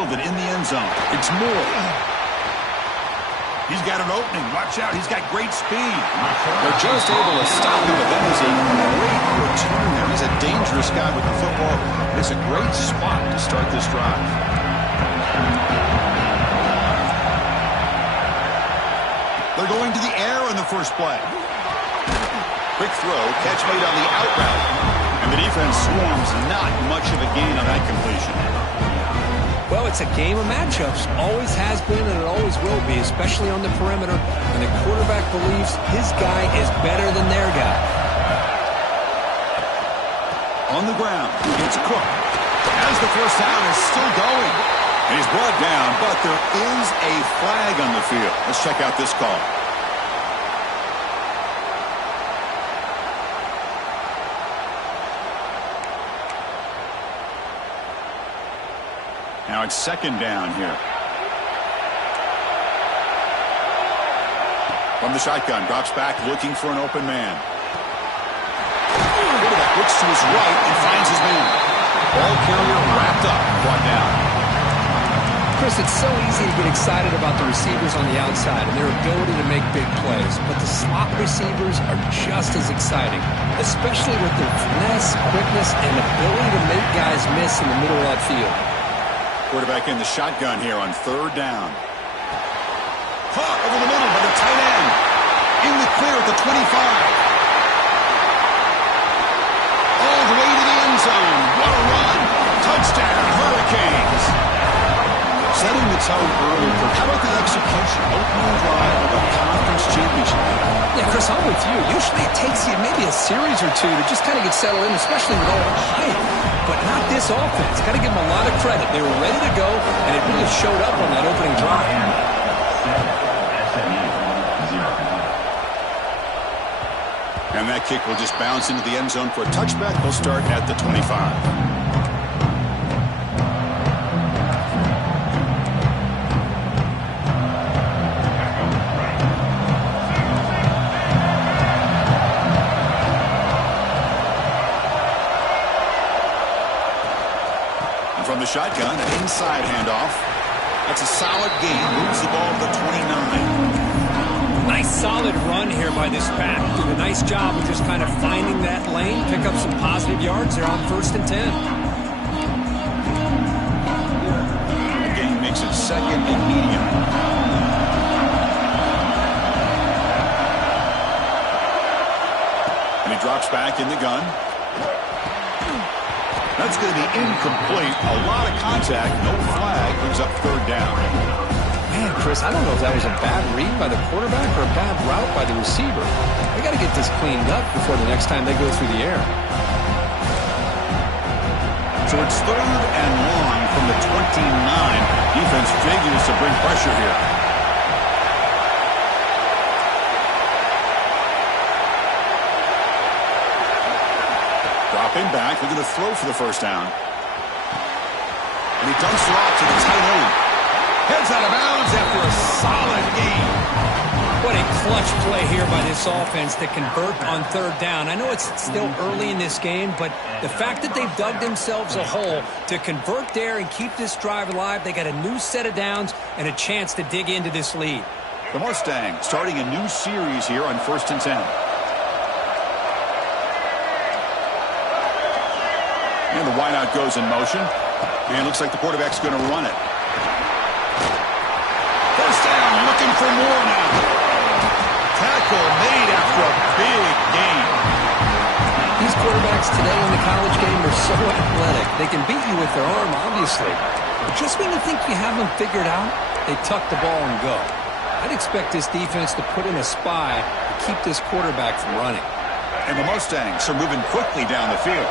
fielded in the end zone. It's Moore. He's got an opening. Watch out. He's got great speed. They're just able to stop him, but that is a great return there. He's a dangerous guy with the football. It's a great spot to start this drive. They're going to the air in the first play. Quick throw, catch made on the out route. And the defense swarms, not much of a gain on that completion. Well, it's a game of matchups. Always has been and it always will be, especially on the perimeter. And the quarterback believes his guy is better than their guy. On the ground, it's Cook. As the first down is still going. And he's brought down, but there is a flag on the field. Let's check out this call. Now it's second down here. From the shotgun, drops back looking for an open man. Quarterback looks to his right and finds his man. Ball carrier wrapped up, brought down. Chris, it's so easy to get excited about the receivers on the outside and their ability to make big plays, but the slot receivers are just as exciting, especially with their finesse, quickness, and ability to make guys miss in the middle of that field. Quarterback in the shotgun here on third down. Caught over the middle by the tight end. In the clear at the 25. All the way to the end zone. What a run. Touchdown, Hurricanes. Setting the tone early. How about the execution? Opening drive of a conference championship. Yeah, Chris, I'm with you. Usually it takes you maybe a series or two to just kind of get settled in, especially with all the hype. But not this offense. Got to give them a lot of credit. They were ready to go, and it really showed up on that opening drive. And that kick will just bounce into the end zone for a touchback. We'll start at the 25. From the shotgun, an inside handoff. That's a solid gain. Moves the ball to the 29. Nice solid run here by this pack. Did a nice job of just kind of finding that lane, pick up some positive yards there on 1st and 10. The gain makes it second and medium. And he drops back in the gun. That's going to be incomplete. A lot of contact. No flag. Brings up third down. Man, Chris, I don't know if that was a bad read by the quarterback or a bad route by the receiver. They got to get this cleaned up before the next time they go through the air. So it's third and long from the 29. Defense figures to bring pressure here. Dropping back, looking to throw for the first down. And he dumps it off to the tight end. Heads out of bounds after a solid gain. What a clutch play here by this offense to convert on third down. I know it's still early in this game, but the fact that they've dug themselves a hole to convert there and keep this drive alive, they got a new set of downs and a chance to dig into this lead. The Mustangs starting a new series here on 1st and 10. And the wideout goes in motion. And looks like the quarterback's going to run it. First down, looking for more now. Tackle made after a big gain. These quarterbacks today in the college game are so athletic. They can beat you with their arm, obviously. But just when you think you have them figured out, they tuck the ball and go. I'd expect this defense to put in a spy to keep this quarterback from running. And the Mustangs are moving quickly down the field.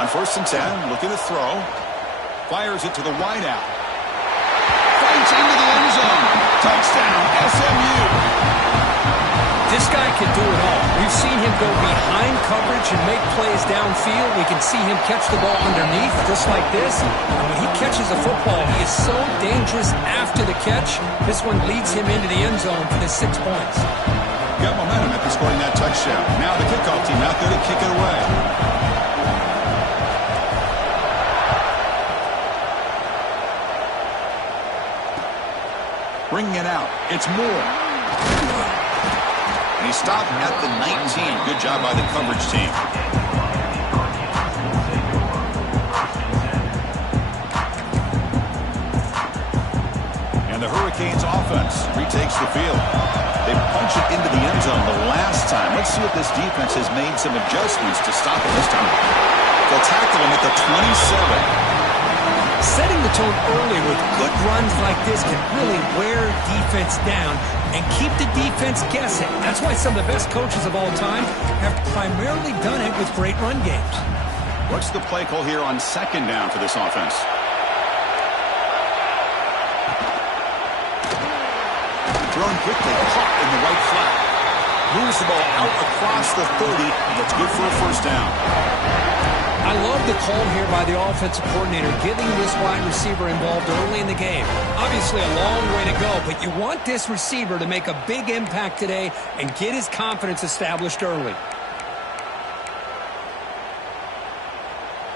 On 1st and 10, looking to throw. Fires it to the wideout. Fights into the end zone. Touchdown, SMU. This guy can do it all. We've seen him go behind coverage and make plays downfield. We can see him catch the ball underneath, just like this. And when he catches a football, he is so dangerous after the catch. This one leads him into the end zone for the 6 points. Got momentum after scoring that touchdown. Now the kickoff team out there to kick it away. Bringing it out. It's Moore. And he stopped at the 19. Good job by the coverage team. And the Hurricanes offense retakes the field. They punch it into the end zone the last time. Let's see if this defense has made some adjustments to stop it this time. They'll tackle him at the 27. Setting the tone early with good runs like this can really wear defense down and keep the defense guessing. That's why some of the best coaches of all time have primarily done it with great run games. What's the play call here on second down for this offense? Thrown quickly, caught in the right flat. Moves the ball out across the 30. That's good for a first down. I love the call here by the offensive coordinator, getting this wide receiver involved early in the game. Obviously a long way to go, but you want this receiver to make a big impact today and get his confidence established early.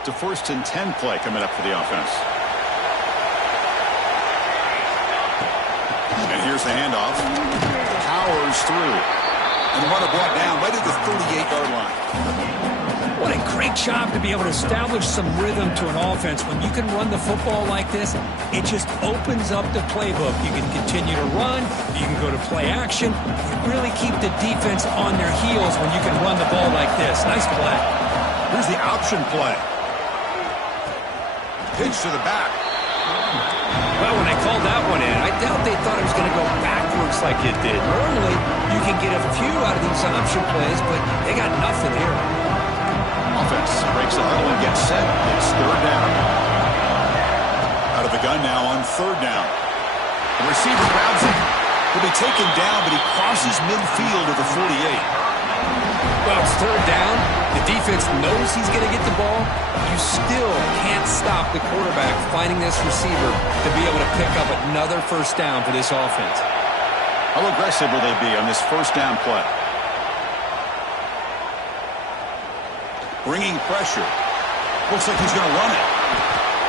It's a 1st and 10 play coming up for the offense. And here's the handoff. Powers through. And the runner brought down right at the 38-yard line. What a great job to be able to establish some rhythm to an offense. When you can run the football like this, it just opens up the playbook. You can continue to run. You can go to play action. You really keep the defense on their heels when you can run the ball like this. Nice play. Here's the option play. Pitch to the back. Well, when they called that one in, I doubt they thought it was going to go backwards like it did. Normally, you can get a few out of these option plays, but they got nothing here. Offense breaks the huddle and gets set. It's third down. Out of the gun now on third down. The receiver grabs it. He'll be taken down, but he crosses midfield at the 48. Well, it's third down. The defense knows he's going to get the ball. You still can't stop the quarterback finding this receiver to be able to pick up another first down for this offense. How aggressive will they be on this first down play? Bringing pressure. Looks like he's going to run it.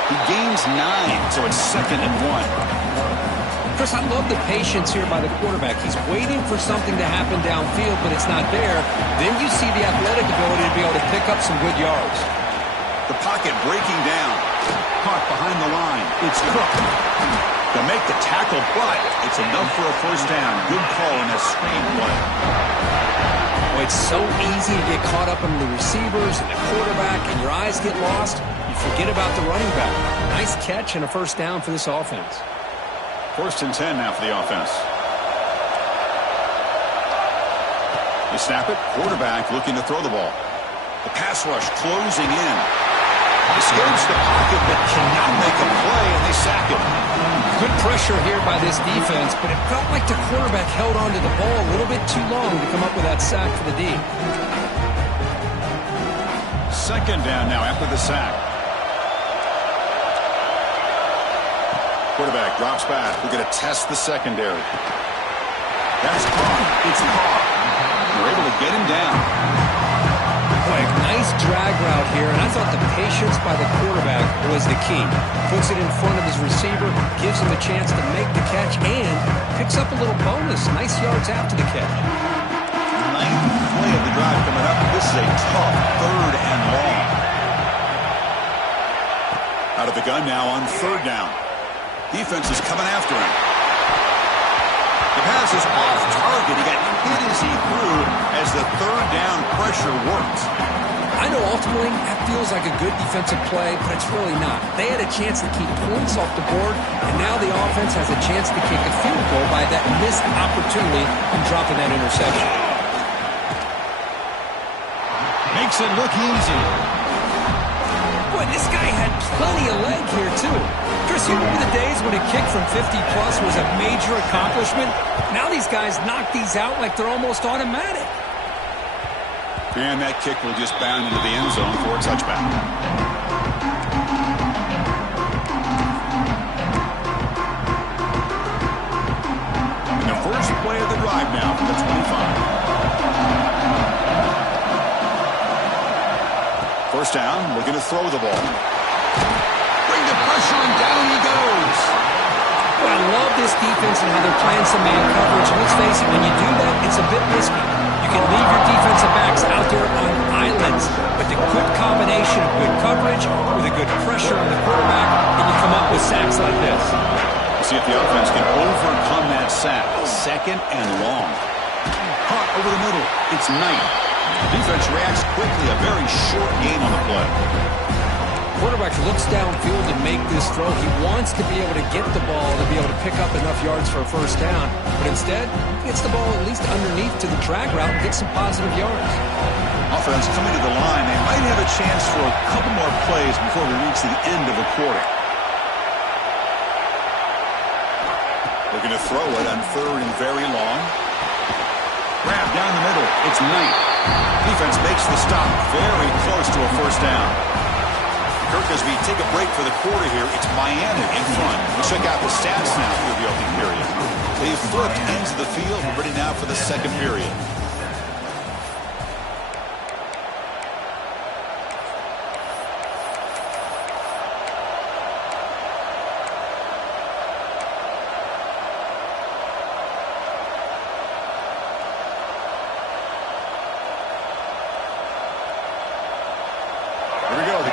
He gains 9, so it's 2nd and 1. Chris, I love the patience here by the quarterback. He's waiting for something to happen downfield, but it's not there. Then you see the athletic ability to be able to pick up some good yards. The pocket breaking down. Caught behind the line. It's Cook. They'll make the tackle, but it's enough for a first down. Good call in that screen play. Well, it's so easy to get caught up in the receivers and the quarterback, and your eyes get lost. You forget about the running back. Nice catch and a first down for this offense. 1st and 10 now for the offense. They snap it. Quarterback looking to throw the ball. The pass rush closing in. Escapes the pocket but cannot make a play, and they sack him. Good pressure here by this defense, but it felt like the quarterback held onto the ball a little bit too long to come up with that sack for the D. 2nd down now after the sack. Quarterback drops back. We're going to test the secondary. That's caught. It's caught. They're able to get him down. Boy, nice drag route here, and I thought the patience by the quarterback was the key. Puts it in front of his receiver, gives him a chance to make the catch, and picks up a little bonus. Nice yards after the catch. 9th play of the drive coming up. This is a tough 3rd and long. Out of the gun now on 3rd down. Defense is coming after him. The pass is off target. He got hit as he threw as the 3rd down pressure worked. I know ultimately that feels like a good defensive play, but it's really not. They had a chance to keep points off the board, and now the offense has a chance to kick a field goal by that missed opportunity from dropping that interception. Makes it look easy. Boy, this guy had plenty of leg here, too. Chris, you remember the days when a kick from 50-plus was a major accomplishment? Now these guys knock these out like they're almost automatic. And that kick will just bound into the end zone for a touchback. And the first play of the drive now from the 25. First down, looking to throw the ball. Bring the pressure, and down he goes. Well, I love this defense and how they're playing some man coverage. And let's face it, when you do that, it's a bit risky. You can leave your defensive backs out there on islands, but the good combination of good coverage with a good pressure on the quarterback, and you come up with sacks like this. See if the offense can overcome that sack. Second and long. Caught over the middle. It's Knight. The defense reacts quickly. A very short gain on the play. Quarterback looks downfield to make this throw. He wants to be able to get the ball to be able to pick up enough yards for a first down. But instead, he gets the ball at least underneath to the drag route and gets some positive yards. Offense coming to the line. They might have a chance for a couple more plays before we reach the end of the quarter. Looking to throw it on third and very long. Grab down the middle. It's Knight. Defense makes the stop. Very close to a first down. Kirk, as we take a break for the quarter here, it's Miami in front. We'll check out the stats now through the opening period. They've flipped ends of the field. We're ready now for the second period.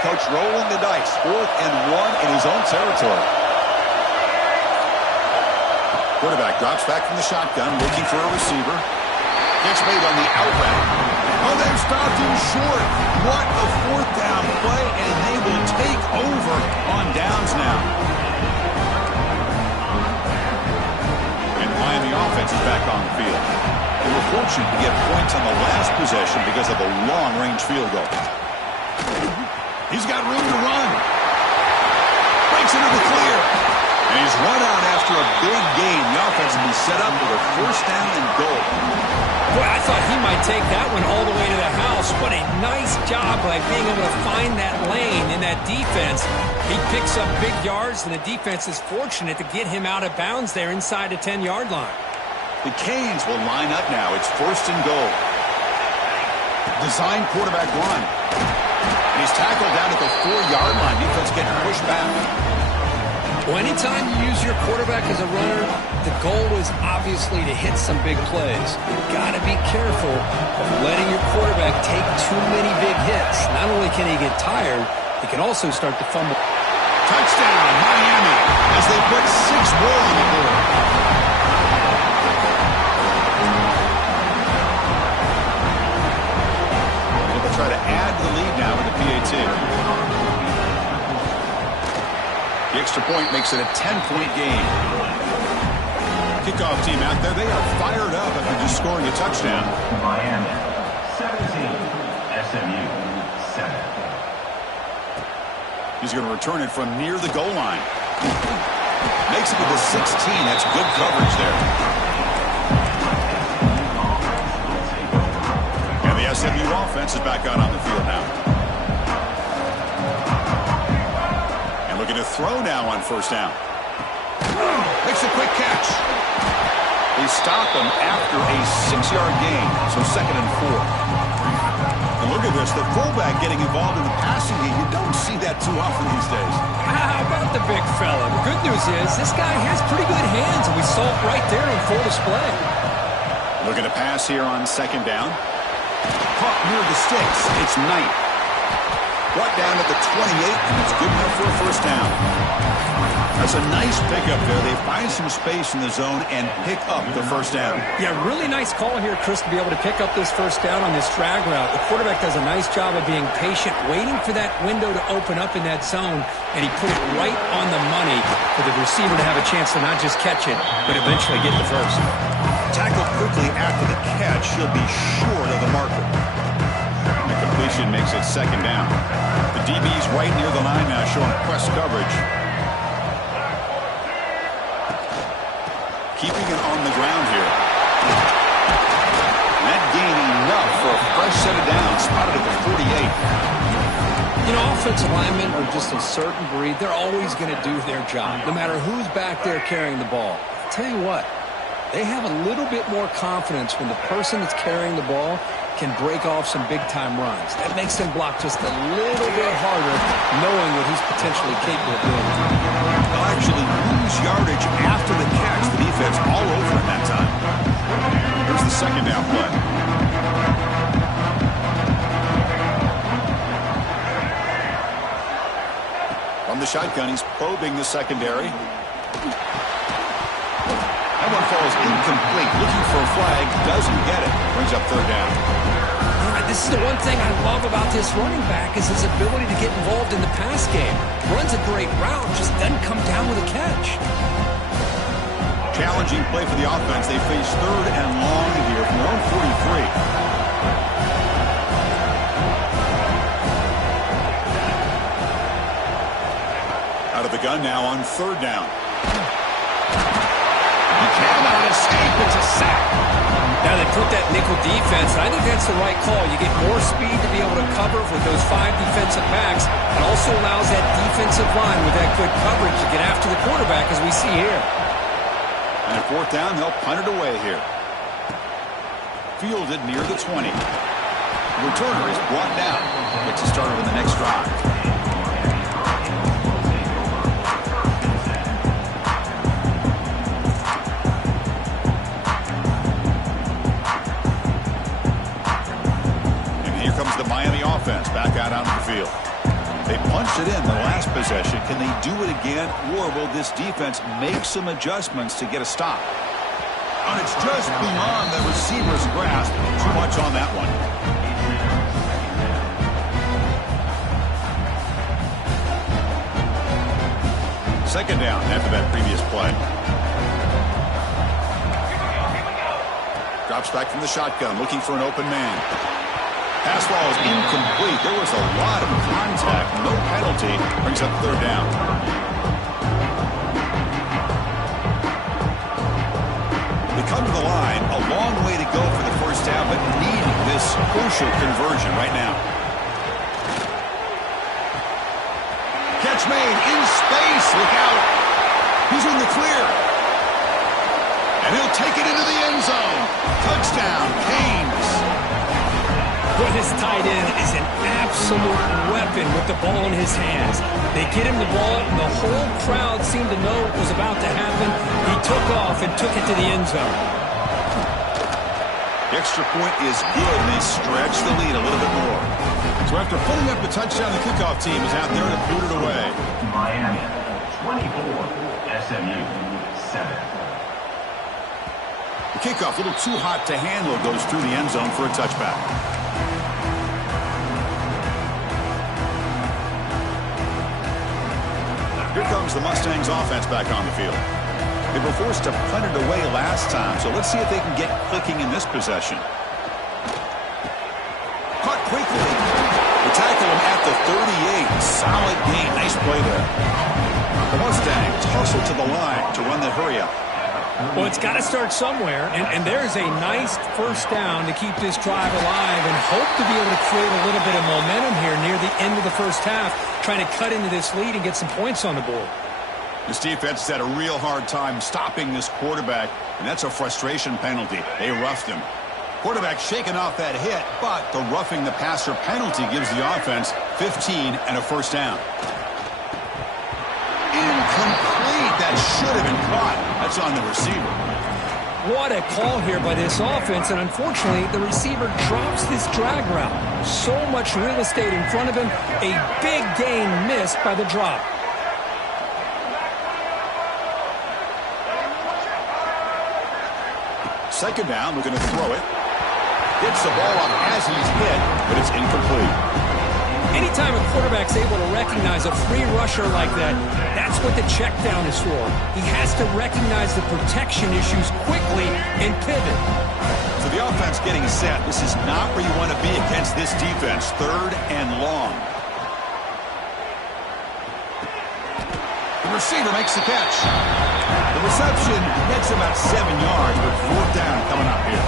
Coach rolling the dice. 4th and 1 in his own territory. Quarterback drops back from the shotgun, looking for a receiver. Gets made on the out route. Oh, they've stopped him short. What a 4th down play, and they will take over on downs now. And Miami offense is back on the field. They were fortunate to get points on the last possession because of a long-range field goal. He's got room to run. Breaks into the clear. And he's run out after a big gain. The offense will be set up with a first down and goal. Boy, I thought he might take that one all the way to the house. What a nice job by being able to find that lane in that defense. He picks up big yards, and the defense is fortunate to get him out of bounds there inside the 10-yard line. The Canes will line up now. It's first and goal. Design quarterback run. He's tackled down at the 4-yard line. Defense getting pushed back. Well, anytime you use your quarterback as a runner, the goal is obviously to hit some big plays. You've got to be careful of letting your quarterback take too many big hits. Not only can he get tired, he can also start to fumble. Touchdown, Miami, as they put 6 more on the board. Try to add to the lead now with the PAT. The extra point makes it a 10-point game. Kickoff team out there, they are fired up after just scoring a touchdown. Miami 17, SMU 7. He's going to return it from near the goal line. Makes it to the 16. That's good coverage there. SMU offense is back out on the field now. And looking to throw now on first down. Makes a quick catch. They stop him after a 6-yard gain, so 2nd and 4. And look at this, the fullback getting involved in the passing game. You don't see that too often these days. How about the big fella? The good news is this guy has pretty good hands, and we saw it right there in full display. Looking to pass here on 2nd down. Caught near the sticks. It's Knight. Brought down at the 28, and it's good enough for a first down. That's a nice pickup there. They find some space in the zone and pick up the first down. Yeah, really nice call here, Chris, to be able to pick up this first down on this drag route. The quarterback does a nice job of being patient, waiting for that window to open up in that zone, and he put it right on the money for the receiver to have a chance to not just catch it, but eventually get the first. Tackled quickly after the catch. He'll be short of the marker. The completion makes it 2nd down. The DB's right near the line now, showing press coverage. Keeping it on the ground here. That gain enough for a fresh set of downs. Spotted at the 48. You know, offensive linemen are just a certain breed. They're always going to do their job, no matter who's back there carrying the ball. I'll tell you what, they have a little bit more confidence when the person that's carrying the ball can break off some big-time runs. That makes them block just a little bit harder, knowing what he's potentially capable of doing. They'll actually lose nice yardage after the catch. The defense all over him that time. Here's the second down play. From the shotgun, he's probing the secondary. That one falls incomplete. Looking for a flag. Doesn't get it. Brings up third down. This is the one thing I love about this running back is his ability to get involved in the pass game. Runs a great route, just doesn't come down with a catch. Challenging play for the offense. They face third and long here from their own 43. Out of the gun now on third down. He cannot escape. It's a sack. Now they put that nickel defense, and I think that's the right call. You get more speed to be able to cover with those 5 defensive backs. It also allows that defensive line with that good coverage to get after the quarterback, as we see here. And at fourth down, they'll punt it away here. Fielded near the 20. The returner is brought down. Gets it started with the next drive. Offense back out onto the field. They punched it in the last possession. Can they do it again, or will this defense make some adjustments to get a stop? And it's just beyond the receiver's grasp. Too much on that one. Second down after that previous play. Drops back from the shotgun, looking for an open man. Pass ball is incomplete. There was a lot of contact. No penalty. Brings up third down. They come to the line. A long way to go for the first down, but need this crucial conversion right now. Catch made in space. Look out. He's in the clear. And he'll take it into the end zone. Touchdown, Canes. But his tight end is an absolute weapon with the ball in his hands. They get him the ball, and the whole crowd seemed to know what was about to happen. He took off and took it to the end zone. The extra point is good, and they stretch the lead a little bit more. So after putting up the touchdown, the kickoff team is out there to boot it away. Miami, 24, SMU, 7. The kickoff, a little too hot to handle, goes through the end zone for a touchback. Here comes the Mustangs offense back on the field. They were forced to punt it away last time, so let's see if they can get clicking in this possession. Caught quickly. They tackle him at the 38. Solid gain. Nice play there. The Mustangs hustle to the line to run the hurry-up. Well, it's got to start somewhere, and there's a nice first down to keep this drive alive and hope to be able to create a little bit of momentum here near the end of the first half, trying to cut into this lead and get some points on the board. This defense has had a real hard time stopping this quarterback, and that's a frustration penalty. They roughed him. Quarterback shaking off that hit, but the roughing the passer penalty gives the offense 15 and a first down. Incomplete. That should have been caught. That's on the receiver. What a call here by this offense, and unfortunately, the receiver drops this drag route. So much real estate in front of him. A big gain missed by the drop. Second down, we're going to throw it. Gets the ball up as he's hit, but it's incomplete. Anytime a quarterback's able to recognize a free rusher like that, that's what the check down is for. He has to recognize the protection issues quickly and pivot. So the offense getting set. This is not where you want to be against this defense. Third and long. The receiver makes the catch. The reception gets about 7 yards, but fourth down coming up here.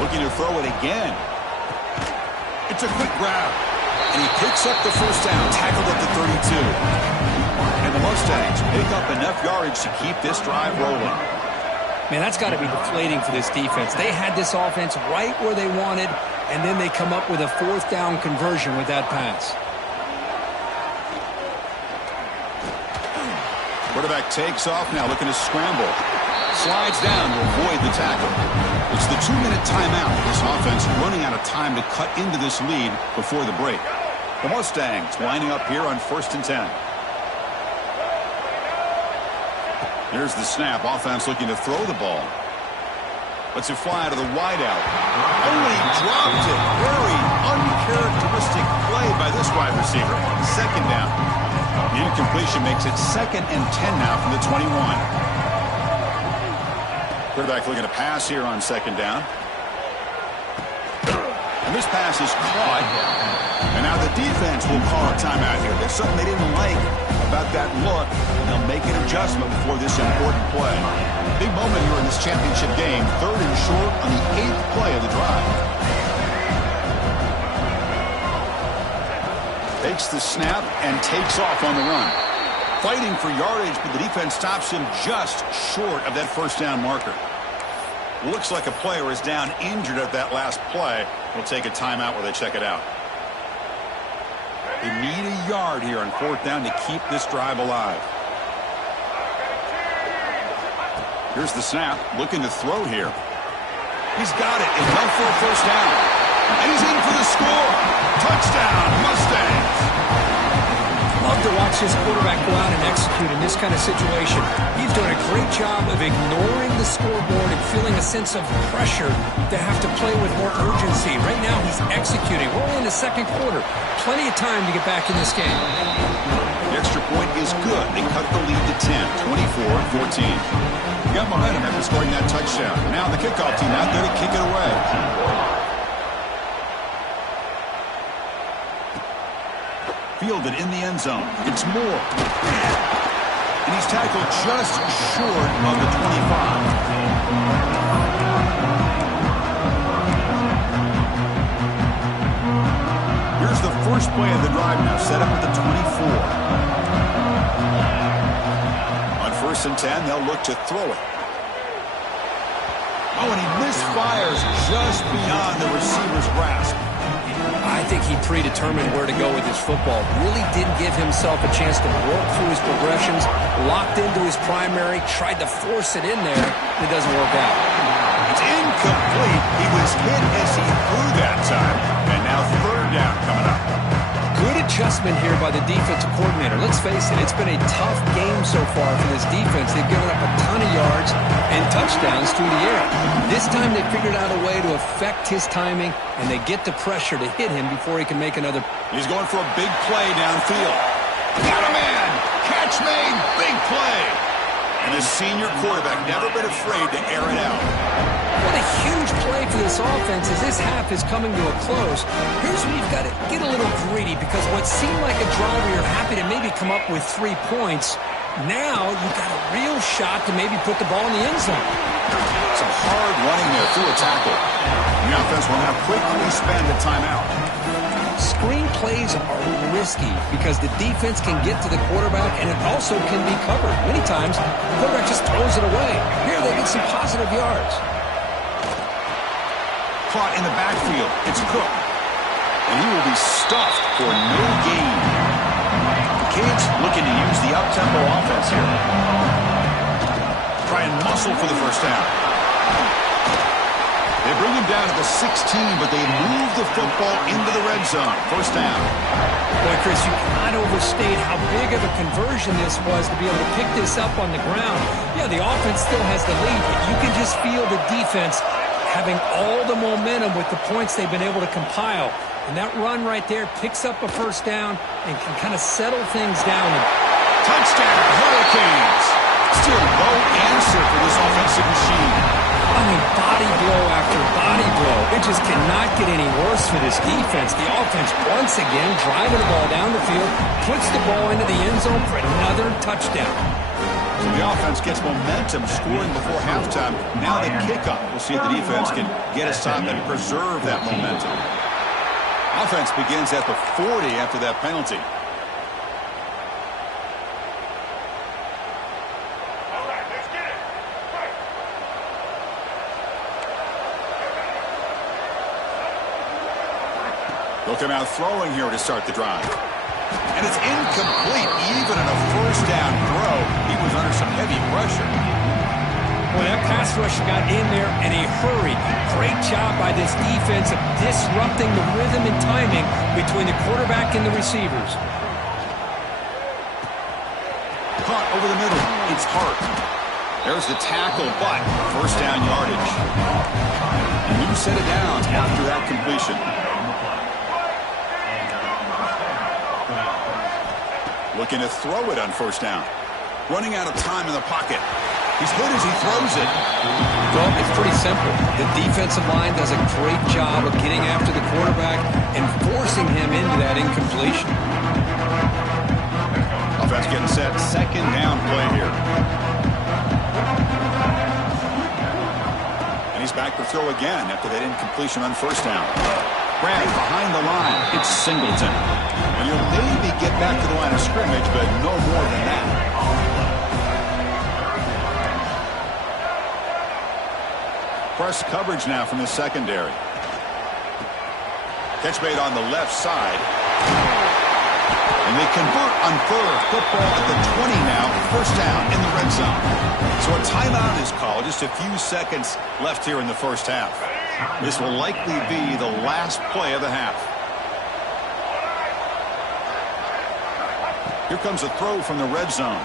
Looking to throw it again. It's a quick grab. And he picks up the first down, tackled at the 32. And the Mustangs pick up enough yardage to keep this drive rolling. Man, that's got to be deflating for this defense. They had this offense right where they wanted, and then they come up with a fourth down conversion with that pass. Quarterback takes off now, looking to scramble. Slides down to avoid the tackle. It's the 2-minute timeout. This offense running out of time to cut into this lead before the break. The Mustangs lining up here on 1st and 10. Here's the snap. Offense looking to throw the ball. Lets it fly to the wideout. Only dropped it. Very uncharacteristic play by this wide receiver. 2nd down. The incompletion makes it 2nd and 10 now from the 21. Quarterback looking to pass here on 2nd down. And this pass is caught. And now the defense will call a timeout here. There's something they didn't like about that look. And they'll make an adjustment before this important play. Big moment here in this championship game. 3rd and short on the 8th play of the drive. Takes the snap and takes off on the run. Fighting for yardage, but the defense stops him just short of that 1st down marker. Looks like a player is down injured at that last play. We'll take a timeout while they check it out. They need a yard here on 4th down to keep this drive alive. Here's the snap, looking to throw here. He's got it, enough for a 1st down. And he's in for the score. Touchdown, Mustangs. Love to watch this quarterback go out and execute in this kind of situation. He's doing a great job of ignoring the scoreboard and feeling a sense of pressure to have to play with more urgency. Right now, he's executing. We're only in the 2nd quarter. Plenty of time to get back in this game. The extra point is good. They cut the lead to 10, 24-14. You got momentum after scoring that touchdown. Now the kickoff team out there to kick it away. Fielded in the end zone. It's Moore. And he's tackled just short of the 25. Here's the first play of the drive now, set up at the 24. On 1st and 10, they'll look to throw it. Oh, and he misfires just beyond the receiver's grasp. I think he predetermined where to go with his football. Really didn't give himself a chance to work through his progressions. Locked into his primary, tried to force it in there. It doesn't work out. It's incomplete. He was hit as he threw that time. And now 3rd down coming up. Good adjustment here by the defensive coordinator. Let's face it, it's been a tough game so far for this defense. They've given up a ton of yards and touchdowns through the air. This time they figured out a way to affect his timing, and they get the pressure to hit him before he can make another. He's going for a big play downfield. Got a man! Catch made! Big play! And the senior quarterback never been afraid to air it out. What a huge play for this offense as this half is coming to a close. Here's where you've got to get a little greedy, because what seemed like a drive where you're happy to maybe come up with 3 points, now you've got a real shot to maybe put the ball in the end zone. Some hard running there through a tackle. The offense will now quickly spend a timeout. Screen plays are risky because the defense can get to the quarterback, and it also can be covered. Many times, the quarterback just throws it away. Here they get some positive yards. Caught in the backfield. It's Cook. And he will be stuffed for no gain. The Canes looking to use the up-tempo offense here. Try and muscle for the 1st down. They bring him down to the 16, but they move the football into the red zone. 1st down. Boy, Chris, you cannot overstate how big of a conversion this was to be able to pick this up on the ground. Yeah, the offense still has the lead, but you can just feel the defense having all the momentum with the points they've been able to compile. And that run right there picks up a 1st down and can kind of settle things down. Touchdown, Hurricanes! Still no answer for this offensive machine. I mean, body blow after body blow. It just cannot get any worse for this defense. The offense, once again, driving the ball down the field, puts the ball into the end zone for another touchdown. So the offense gets momentum, scoring before halftime. Now the kickoff. We'll see if the defense can get a stop and preserve that momentum. Offense begins at the 40 after that penalty. They'll come out throwing here to start the drive. And it's incomplete, even in a 1st down throw. He was under some heavy pressure. Well, that pass rush got in there in a hurry. Great job by this defense of disrupting the rhythm and timing between the quarterback and the receivers. Caught over the middle. It's Hart. There's the tackle, but first down yardage. And you set it down after that completion. Looking to throw it on first down. Running out of time in the pocket. He's hit as he throws it. Well, it's pretty simple. The defensive line does a great job of getting after the quarterback and forcing him into that incompletion. Offense getting set. Second down play here. And he's back to throw again after that incompletion on first down. Grab behind the line. It's Singleton. And he'll maybe get back to the line of scrimmage, but no more than that. Press coverage now from the secondary. Catch made on the left side. And they convert on third. Football at the 20 now. First down in the red zone. So a timeout is called. Just a few seconds left here in the first half. This will likely be the last play of the half. Here comes a throw from the red zone.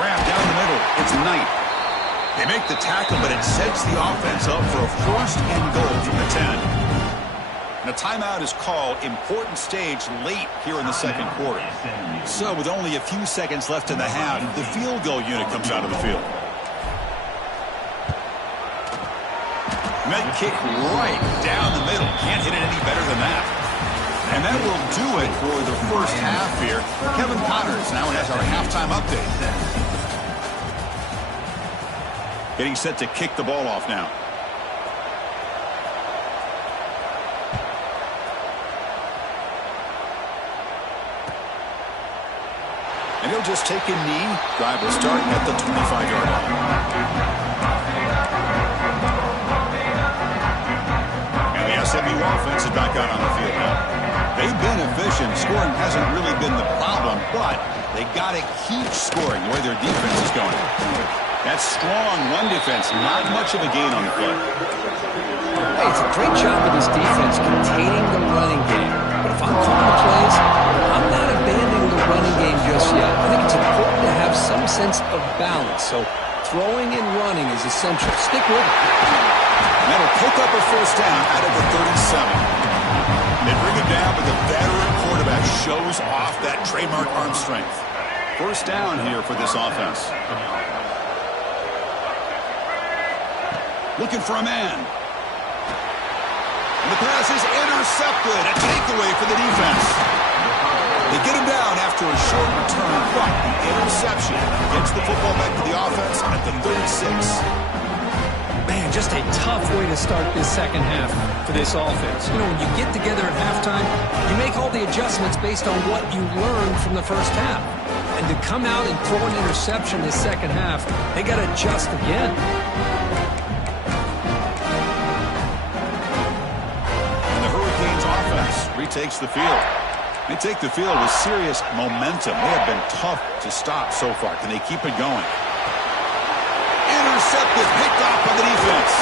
Grab down the middle. It's Knight. They make the tackle, but it sets the offense up for a first and goal from the 10. And a timeout is called. Important stage late here in the second quarter. So with only a few seconds left in the half, the field goal unit comes out of the field. Met kick right down the middle. Can't hit it any better than that. And that will do it for the first half here. Kevin Connors now has our halftime update. Getting set to kick the ball off now. And he'll just take a knee. Drive will start at the 25-yard line. And the SMU offense is back out on the field now. They've been efficient. Scoring hasn't really been the problem, but they got to keep scoring where their defense is going. That strong run defense, not much of a gain on the play. Hey, it's a great job of this defense containing the running game. But if I'm calling the plays, I'm not abandoning the running game just yet. I think it's important to have some sense of balance. So throwing and running is essential. Stick with it. And that'll pick up a first down out of the 37. They bring it down, but the veteran quarterback shows off that trademark arm strength. First down here for this offense. Looking for a man. And the pass is intercepted. A takeaway for the defense. They get him down after a short return, but the interception gets the football back to the offense at the 36. Man, just a tough way to start this second half for this offense. You know, when you get together at halftime, you make all the adjustments based on what you learned from the first half. And to come out and throw an interception this second half, they got to adjust again. Retakes the field. They take the field with serious momentum. They have been tough to stop so far. Can they keep it going? Intercepted, picked off by the defense.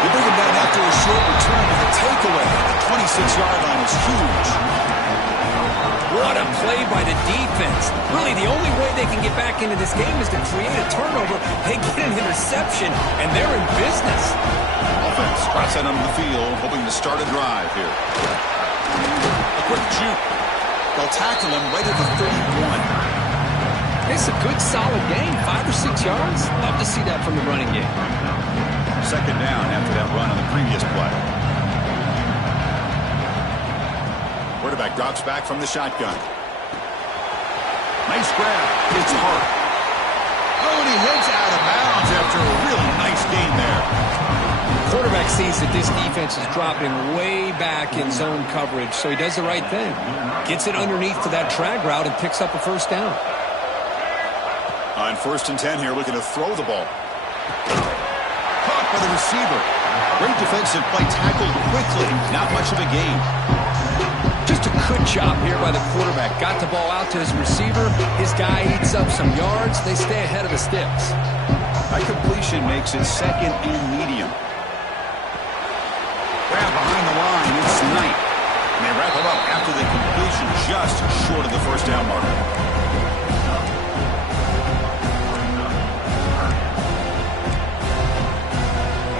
They bring him down after a short return with a takeaway. The 26-yard line is huge. What a play by the defense. Really, the only way they can get back into this game is to create a turnover. They get an interception, and they're in business. Offense drops out onto the field, hoping to start a drive here. A quick juke. They'll tackle him right at the 31. It's a good, solid game. 5 or 6 yards. Love to see that from the running game. Second down after that run on the previous play. Quarterback drops back from the shotgun. Nice grab. It's Hart. Oh, and he heads out of bounds after a really nice gain there. Quarterback sees that this defense is dropping way back in zone coverage, so he does the right thing. Gets it underneath to that drag route and picks up a first down. On first and 10 here, looking to throw the ball. Caught by the receiver. Great defensive play, tackled quickly. Not much of a gain. Just Just a good job here by the quarterback. Got the ball out to his receiver. His guy eats up some yards. They stay ahead of the sticks. That completion makes it second and medium. Grab behind the line. It's Knight. And they wrap it up after the completion just short of the first down marker.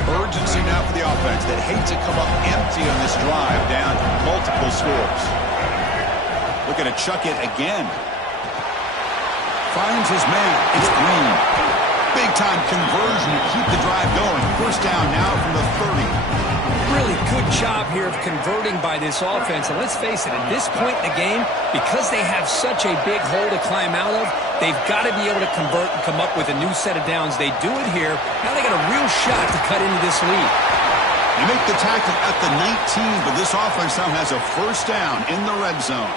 Urgency now for the offense that hate to come up empty on this drive, down multiple scores. Looking to chuck it again. Finds his man. It's Green. Big-time conversion to keep the drive going. First down now from the 30. Really good job here of converting by this offense. And let's face it, at this point in the game, because they have such a big hole to climb out of, they've got to be able to convert and come up with a new set of downs. They do it here. Now they got a real shot to cut into this lead. You make the tackle at the 19, but this offense now has a first down in the red zone.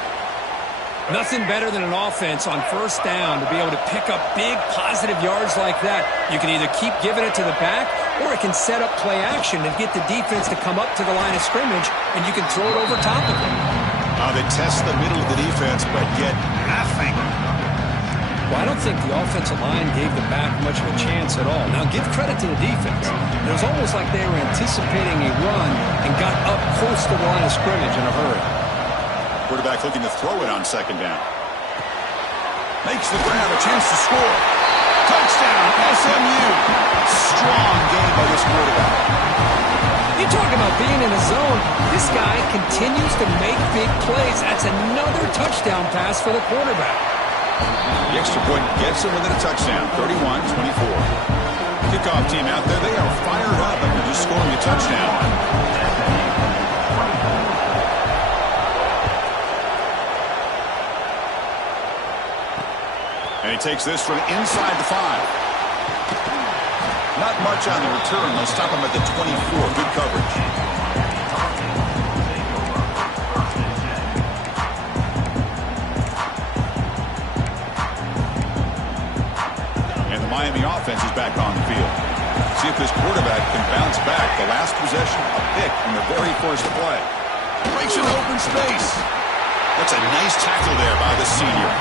Nothing better than an offense on first down to be able to pick up big positive yards like that. You can either keep giving it to the back, or it can set up play action and get the defense to come up to the line of scrimmage, and you can throw it over top of them. They test the middle of the defense, but get nothing. Well, I don't think the offensive line gave the back much of a chance at all. Now, give credit to the defense. It was almost like they were anticipating a run and got up close to the line of scrimmage in a hurry. Quarterback looking to throw it on second down. Makes the grab, a chance to score. Touchdown, SMU. Strong game by this quarterback. You talk about being in a zone. This guy continues to make big plays. That's another touchdown pass for the quarterback. The extra point gets him within a touchdown, 31-24. Kickoff team out there, they are fired up after just scoring a touchdown. And he takes this from inside the 5. Not much on the return. They'll stop him at the 24. Good coverage. And the Miami offense is back on the field. See if this quarterback can bounce back. The last possession, a pick from the very first play. Breaks an open space. That's a nice tackle there by the senior.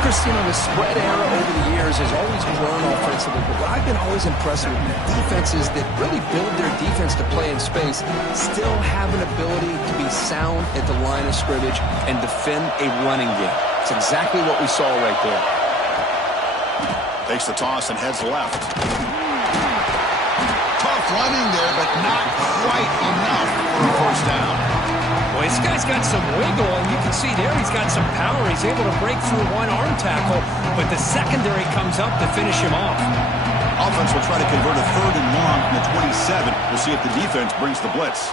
Chris, you know, the spread era over the years has always grown offensively, but what I've been always impressed with defenses that really build their defense to play in space still have an ability to be sound at the line of scrimmage and defend a running game. It's exactly what we saw right there. Takes the toss and heads left. Tough running there, but not quite enough for a first down. Well, this guy's got some wiggle, and you can see there he's got some power. He's able to break through one arm tackle, but the secondary comes up to finish him off. Offense will try to convert a third and long from the 27. We'll see if the defense brings the blitz.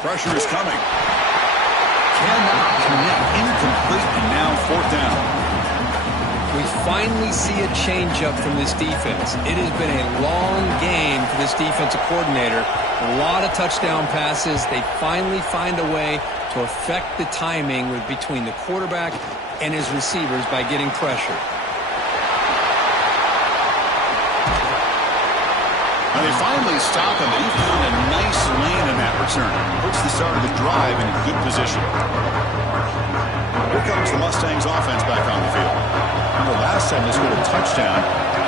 Pressure is coming. Cannot connect. Incomplete, and now fourth down. We finally see a changeup from this defense. It has been a long game for this defensive coordinator. A lot of touchdown passes. They finally find a way to affect the timing between the quarterback and his receivers by getting pressure. Now they finally stop him. He found a nice lane in that return. Puts the start of the drive in a good position. Here comes the Mustangs offense back on the field. Remember last time they scored a touchdown.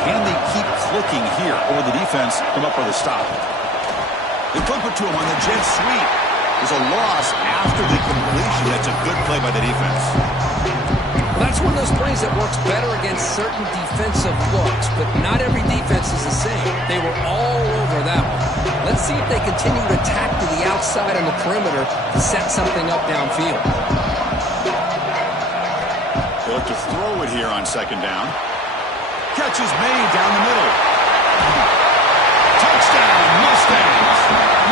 Can they keep clicking here, or will the defense come up with a stop? They flip it to him on the jet sweep. There's a loss after the completion. That's a good play by the defense. Well, that's one of those plays that works better against certain defensive looks, but not every defense is the same. They were all over that one. Let's see if they continue to attack to the outside on the perimeter to set something up downfield. They look to throw it here on second down. Catch is made down the middle. Touchdown, Mustangs.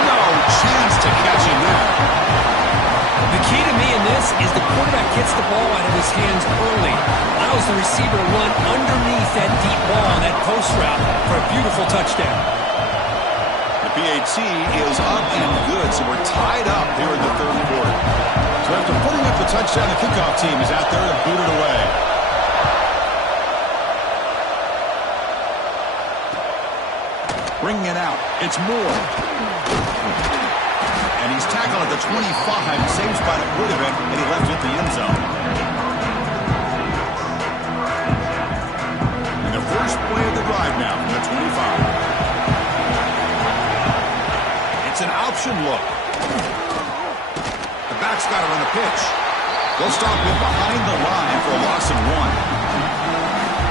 No chance to catch him there. The key to me in this is the quarterback gets the ball out of his hands early, allows the receiver to run underneath that deep ball, that post route for a beautiful touchdown. The PAT is up and good, so we're tied up here in the third quarter. So after putting up the touchdown, the kickoff team is out there to boot it away. Bringing it out. It's Moore. And he's tackled at the 25. Same spot it would have been, and he left it in the end zone. And the first play of the drive now from the 25. It's an option look. The back's got to run a pitch. They'll stop him behind the line for a loss of 1.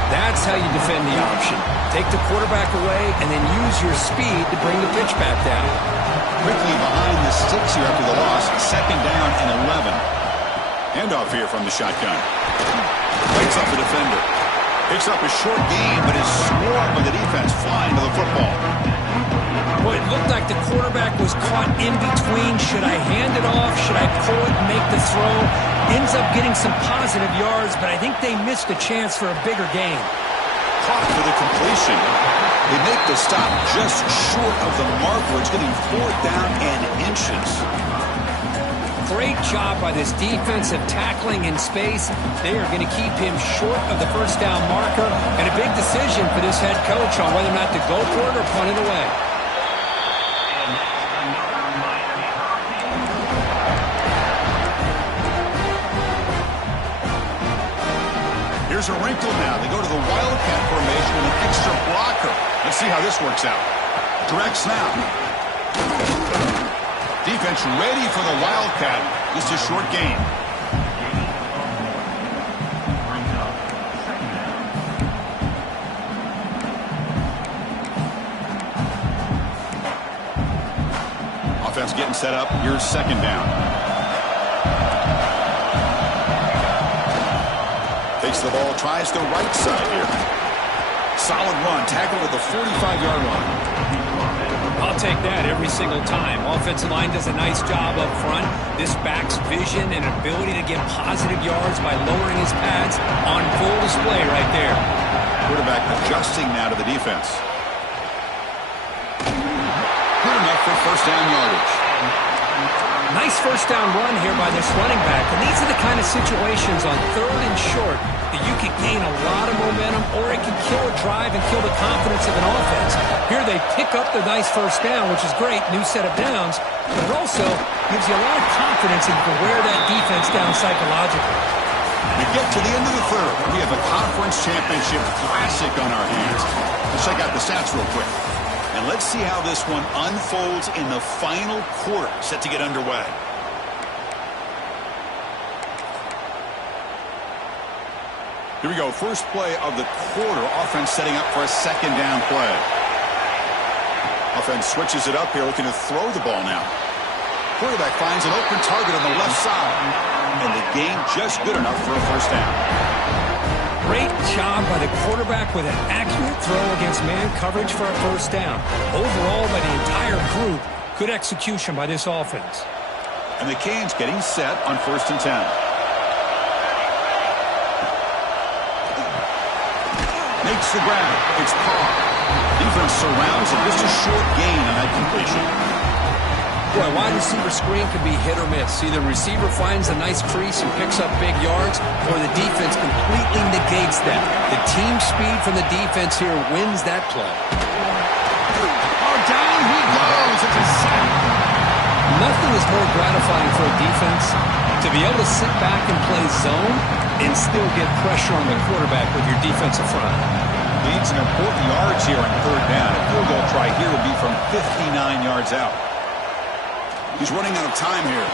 That's how you defend the option. Take the quarterback away and then use your speed to bring the pitch back down. Quickly behind the sticks here after the loss. 2nd down and 11. Handoff here from the shotgun. Breaks up the defender. Picks up a short gain, but is swarmed by the defense flying to the football. Boy, it looked like the quarterback was caught in between. Should I hand it off? Should I pull it and make the throw? Ends up getting some positive yards, but I think they missed a chance for a bigger gain. Caught for the completion. They make the stop just short of the mark where it's getting 4th down and inches. Great job by this defensive tackling in space. They are going to keep him short of the 1st down marker, and a big decision for this head coach on whether or not to go for it or punt it away. Here's a wrinkle now. They go to the Wildcat formation with an extra blocker. Let's see how this works out. Direct snap. Defense ready for the Wildcat. Just a short gain. Offense getting set up. Here's 2nd down. Takes the ball, tries the right side here. Solid run, tackled at the 45-yard line. I'll take that every single time. Offensive line does a nice job up front. This back's vision and ability to get positive yards by lowering his pads on full display right there. Quarterback adjusting now to the defense. Good enough for 1st down yardage. Nice 1st down run here by this running back. And these are the kind of situations on 3rd and short that you can gain a lot of momentum, or it can kill a drive and kill the confidence of an offense. Here they pick up the nice 1st down, which is great, new set of downs, but it also gives you a lot of confidence that you can wear that defense down psychologically. We get to the end of the 3rd. We have a conference championship classic on our hands. Let's check out the stats real quick. And let's see how this one unfolds in the final quarter, set to get underway. Here we go, first play of the quarter. Offense setting up for a 2nd down play. Offense switches it up here, looking to throw the ball now. Quarterback finds an open target on the left side. And the gain just good enough for a 1st down. Great job by the quarterback with an accurate throw against man coverage for a 1st down. Overall, by the entire group, good execution by this offense. And the Canes getting set on 1st and 10. Makes the grab. It's Carr. Defense surrounds him. Just a short gain on that completion. Boy, wide receiver screen can be hit or miss. Either receiver finds a nice crease and picks up big yards, or the defense completely negates that. The team speed from the defense here wins that play. Oh, down he goes. It's a sack. Nothing is more gratifying for a defense to be able to sit back and play zone and still get pressure on the quarterback with your defensive front. Needs some important yards here on 3rd down. A field goal try here would be from 59 yards out. He's running out of time here.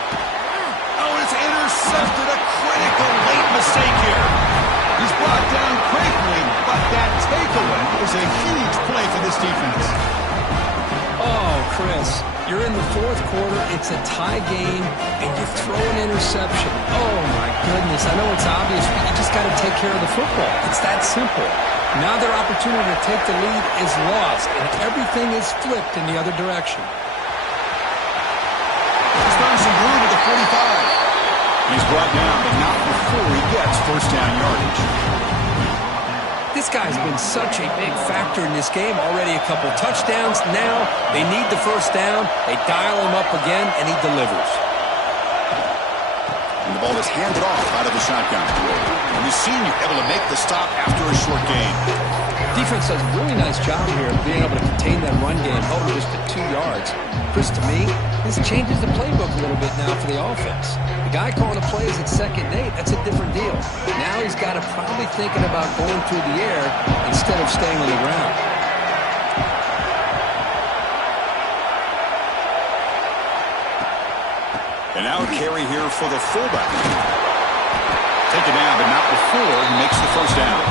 Oh, it's intercepted. A critical late mistake here. He's brought down quickly, but that takeaway is a huge play for this defense. Oh, Chris, you're in the 4th quarter. It's a tie game, and you throw an interception. Oh, my goodness. I know it's obvious, but you just got to take care of the football. It's that simple. Now their opportunity to take the lead is lost, and everything is flipped in the other direction. He's found some room at the 45. He's brought down, but not before he gets 1st down yardage. This guy's been such a big factor in this game. Already a couple touchdowns. Now they need the 1st down. They dial him up again, and he delivers. And the ball is handed off out of the shotgun. And the senior able to make the stop after a short gain. Defense does a really nice job here of being able to contain that run game, held them just at 2 yards. Chris, to me, this changes the playbook a little bit now for the offense. The guy calling the plays at 2nd and 8, that's a different deal. Now he's got to probably thinking about going through the air instead of staying on the ground. And now a carry here for the fullback. Take it down, but not before he makes the first down.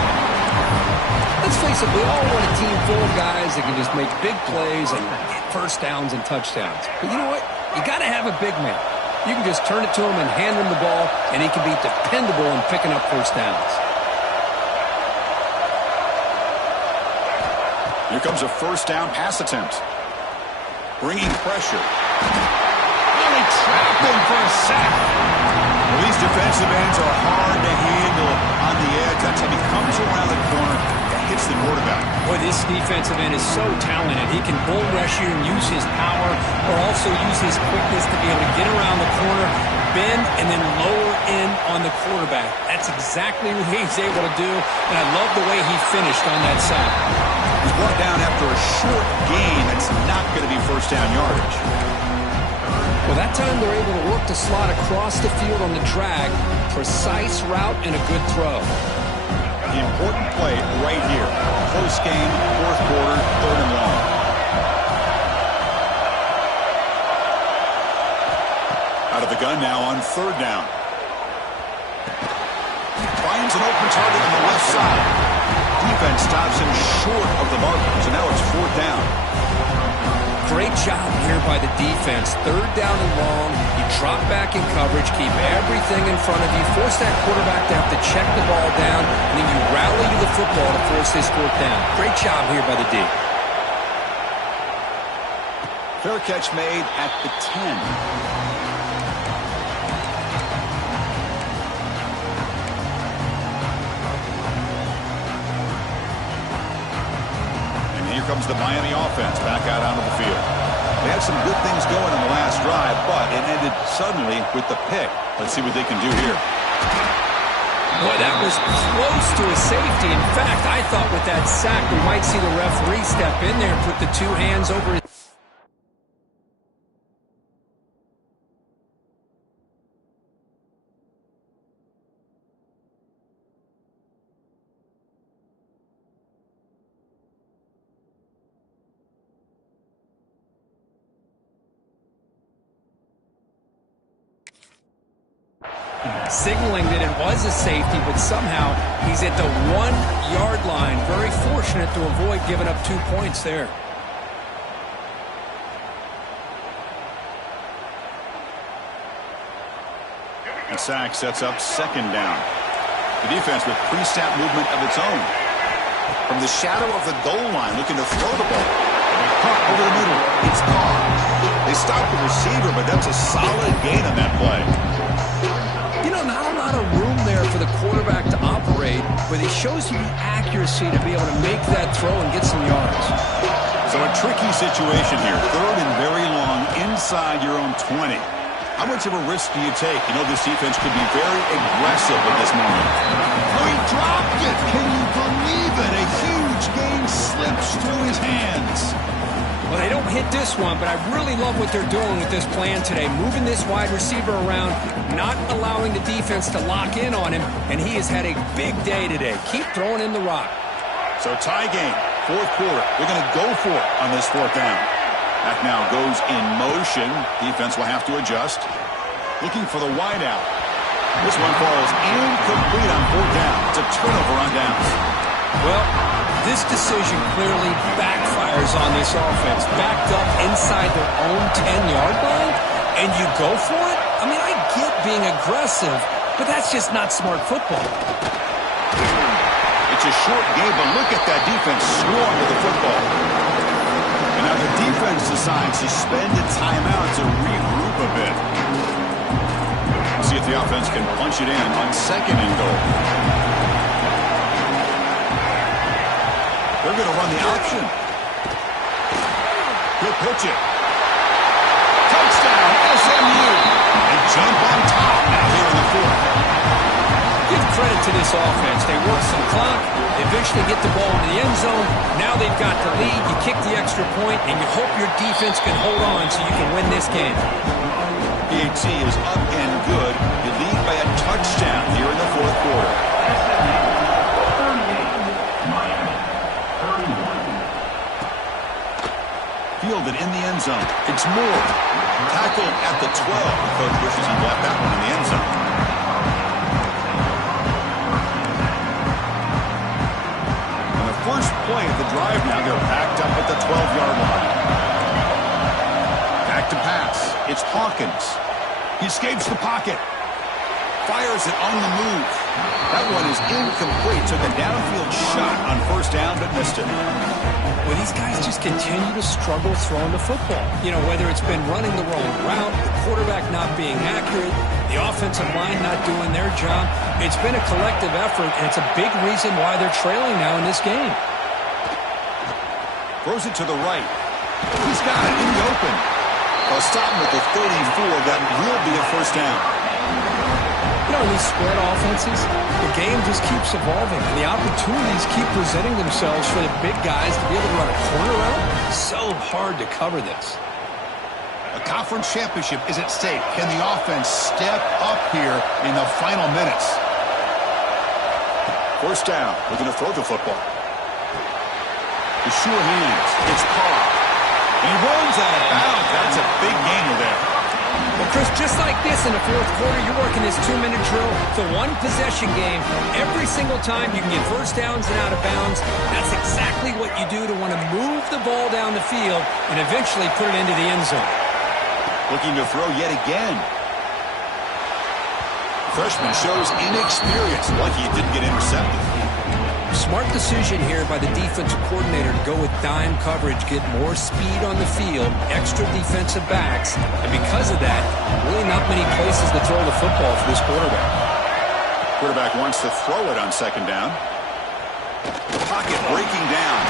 Let's face it, we all want a team full of guys that can just make big plays and get first downs and touchdowns. But you know what? You got to have a big man. You can just turn it to him and hand him the ball, and he can be dependable in picking up first downs. Here comes a first down pass attempt. Bringing pressure. Really trapped him for a sack. Well, these defensive ends are hard to handle on the edge. That's how he comes around the corner and hits the quarterback. Boy, this defensive end is so talented. He can bull rush you and use his power, or also use his quickness to be able to get around the corner, bend, and then lower in on the quarterback. That's exactly what he's able to do, and I love the way he finished on that sack. He's brought down after a short gain. That's not going to be first down yardage. Well, that time they're able to work the slot across the field on the drag. Precise route and a good throw. The important play right here. Close game, 4th quarter, 3rd and long. Out of the gun now on 3rd down. Finds an open target on the left side. Defense stops him short of the marker, so now it's 4th down. Great job here by the defense. 3rd down and long. You drop back in coverage, keep everything in front of you, force that quarterback to have to check the ball down, and then you rally to the football to force this 4th down. Great job here by the D. Fair catch made at the 10. Here comes the Miami offense back out onto the field. They had some good things going in the last drive, but it ended suddenly with the pick. Let's see what they can do here. Boy, that was close to a safety. In fact, I thought with that sack we might see the referee step in there and put the 2 hands over his... signaling that it was a safety, but somehow he's at the 1-yard line. Very fortunate to avoid giving up 2 points there. The sack sets up 2nd down. The defense with pre-snap movement of its own. From the shadow of the goal line, looking to throw the ball. Caught over the middle. It's caught. They stopped the receiver, but that's a solid gain on that play. You know, not a lot of room there for the quarterback to operate, but he shows you the accuracy to be able to make that throw and get some yards. So a tricky situation here. 3rd and very long inside your own 20. How much of a risk do you take? You know, this defense could be very aggressive at this moment. Oh, he dropped it. Can you believe it? A huge gain slips through his hands. Well, they don't hit this one, but I really love what they're doing with this plan today. Moving this wide receiver around, not allowing the defense to lock in on him, and he has had a big day today. Keep throwing in the rock. So tie game, 4th quarter. They're going to go for it on this 4th down. That now goes in motion. Defense will have to adjust. Looking for the wideout. This one falls incomplete on 4th down. It's a turnover on downs. Well, this decision clearly backfires on this offense. Backed up inside their own 10-yard line, and you go for it? I mean, I get being aggressive, but that's just not smart football. It's a short game, but look at that defense swarm with the football. And now the defense decides to spend a timeout to regroup a bit. See if the offense can punch it in on 2nd and goal. They're going to run the option. He'll pitch it. Touchdown, SMU. They jump on top now here in the 4th. Give credit to this offense. They work some clock. They eventually get the ball into the end zone. Now they've got the lead. You kick the extra point, and you hope your defense can hold on so you can win this game. PAT is up and good. You lead by a touchdown here in the fourth quarter. Miami, 31. Fielded in the end zone. It's Moore. Tackled at the 12. The coach wishes he left that one in the end zone. On the first play of the drive now, they're backed up at the 12-yard line. Back to pass. It's Hawkins. He escapes the pocket. Fires it on the move. That one is incomplete. Took a downfield shot on first down, but missed it. Well, these guys just continue to struggle throwing the football. You know, whether it's been running the wrong route, the quarterback not being accurate, the offensive line not doing their job. It's been a collective effort, and it's a big reason why they're trailing now in this game. Throws it to the right. He's got it in the open. They'll stop him at the 34. That will be a first down. You know, in these spread offenses, the game just keeps evolving, and the opportunities keep presenting themselves for the big guys to be able to run a corner route. So hard to cover this. A conference championship is at stake. Can the offense step up here in the final minutes? First down. We're going to throw the football. The sure hands. It's Carr. He runs out of bounds. That's a big gainer there. Well, Chris, just like this in the fourth quarter, you're working this 2-minute drill. It's a one-possession game. Every single time you can get first downs and out of bounds. That's exactly what you do to want to move the ball down the field and eventually put it into the end zone. Looking to throw yet again. Freshman shows inexperience. Lucky it didn't get intercepted. Smart decision here by the defensive coordinator to go with dime coverage, get more speed on the field, extra defensive backs, and because of that, really not many places to throw the football for this quarterback. Quarterback wants to throw it on second down. The pocket breaking down.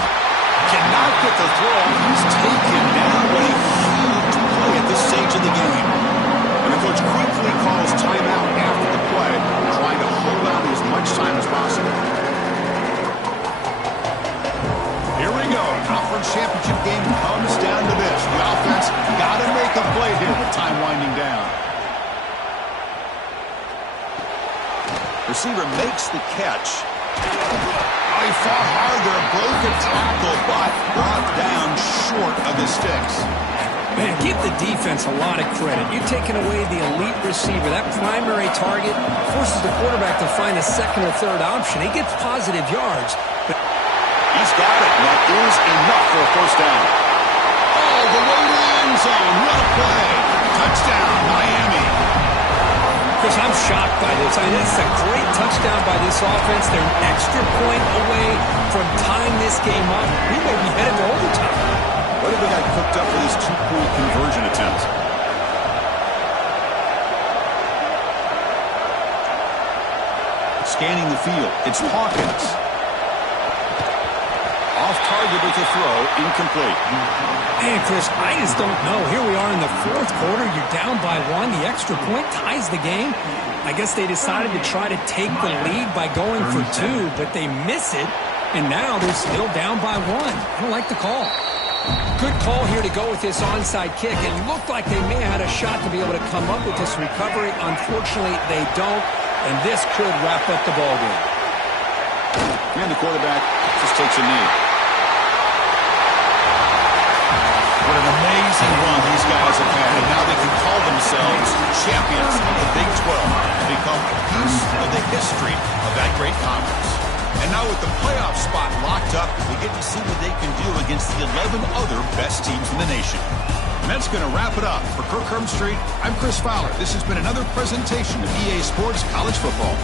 Cannot get the throw. He's taken down. What a huge play at this stage of the game. And the coach quickly calls timeout after the play, trying to hold on as much time as possible. Here we go. Conference championship game comes down to this. The offense got to make a play here with time winding down. Receiver makes the catch. He fought hard there, broke a tackle, but brought down short of the sticks. Man, give the defense a lot of credit. You're taking away the elite receiver. That primary target forces the quarterback to find a second or third option. He gets positive yards, but he's got it. That is enough for a first down. All the way to the end zone. What a play. Touchdown, Miami. Chris, I'm shocked by this. I mean, it's a great touchdown by this offense. They're an extra point away from tying this game up. We may be headed to overtime. What have they got cooked up for these two-point conversion attempts? Scanning the field. It's Hawkins. Off target with a throw, incomplete. Man, Chris, I just don't know. Here we are in the fourth quarter. You're down by one. The extra point ties the game. I guess they decided to try to take the lead by going for two, but they miss it, and now they're still down by one. I don't like the call. Good call here to go with this onside kick. It looked like they may have had a shot to be able to come up with this recovery. Unfortunately, they don't, and this could wrap up the ball game. And the quarterback just takes a knee. What an amazing run these guys have had, and now they can call themselves champions of the Big 12 and become a piece of the history of that great conference. And now with the playoff spot locked up, we get to see what they can do against the 11 other best teams in the nation. And that's going to wrap it up. For Kirk Herbstreit, I'm Chris Fowler. This has been another presentation of EA Sports College Football.